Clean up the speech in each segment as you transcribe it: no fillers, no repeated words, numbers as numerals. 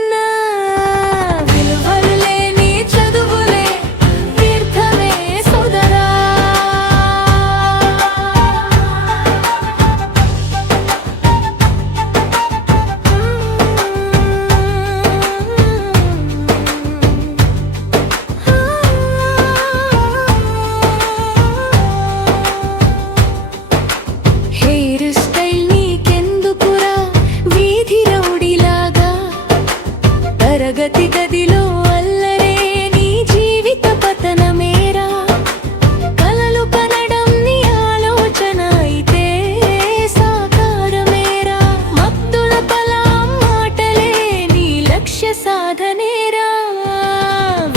కన్నా విలువలు లేని చదువులే వ్యర్థమే సోదరా. హెయిర్ స్టైల్ నీకెందుకురా వీధి రౌడీలాగా, తరగతి గదిలో అల్లరే నీ జీవిత పతనమేరా. కలలు కనడం నీ ఆలోచన అయితే సాకారమేరా. మత్తుల పలాం మాటలే నీ లక్ష్య సాధనేరా.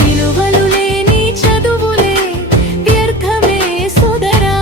విలువలు లేని చదువులే వ్యర్థమే సోదరా.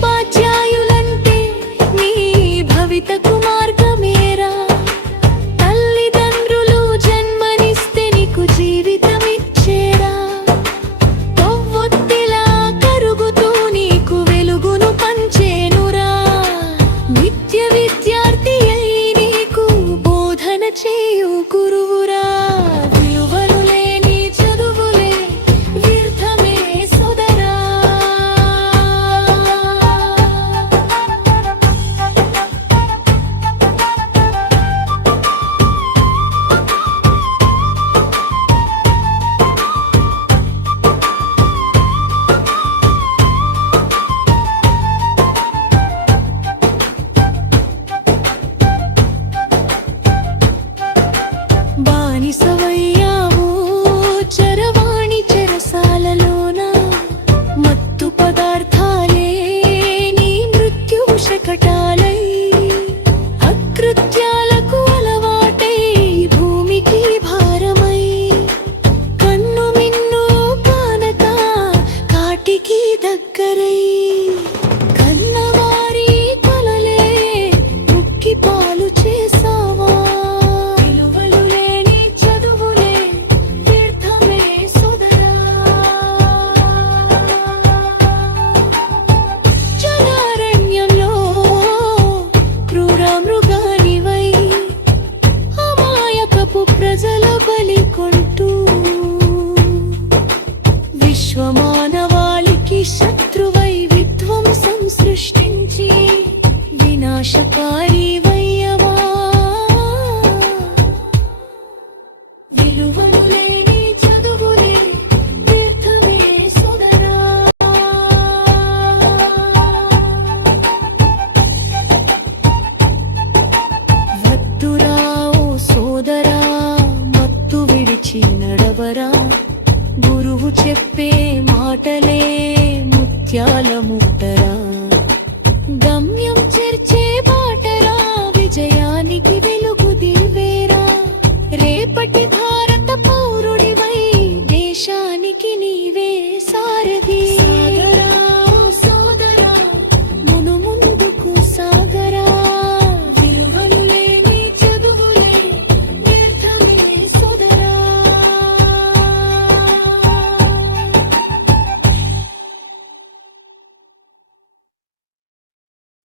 ఉపాధ్యాయులంటే నీ భవితకు మార్గమేరా. తల్లిదండ్రులు జన్మనిస్తే నీకు జీవితమిచ్చేరా. కొవ్వొత్తిలా కరుగుతూ నీకు వెలుగును పంచేనురా. నిత్య విద్యార్థి అయి నీకు బోధన చేయు గురువురా. విలువలు లేని చదువులే వ్యర్థమే సోదరా. బానిసవయ్యావు చరవాణి చెరసాలలోన, మత్తు పదార్థాలే నీ మృత్యువు శకటాలై. అకృత్యాలకు అలవాటై భూమికి భారమై, కన్ను మిన్ను కానక కాటికి దగ్గరై. కన్నవారి కలలే ముక్కి పాలు చేసావా. విలువలు లేని చదువులే వ్యర్థమే సోదరా. జనారణ్యంలో క్రూర మృగానివై అమాయకపు ప్రజల బలి కొంటూ, విశ్వమానవాళికి శత్రువై విధ్వంసం సృష్టించి వినాశకారి వయ్యవా. విలువలు లేని చదువులే వ్యర్థమే సోదరా. వద్దురా ఓ సోదరా, మత్తు విడిచి నడవరా. గురువు చెప్పే మాటలే ముత్యాల ముట్టరా. గమ్య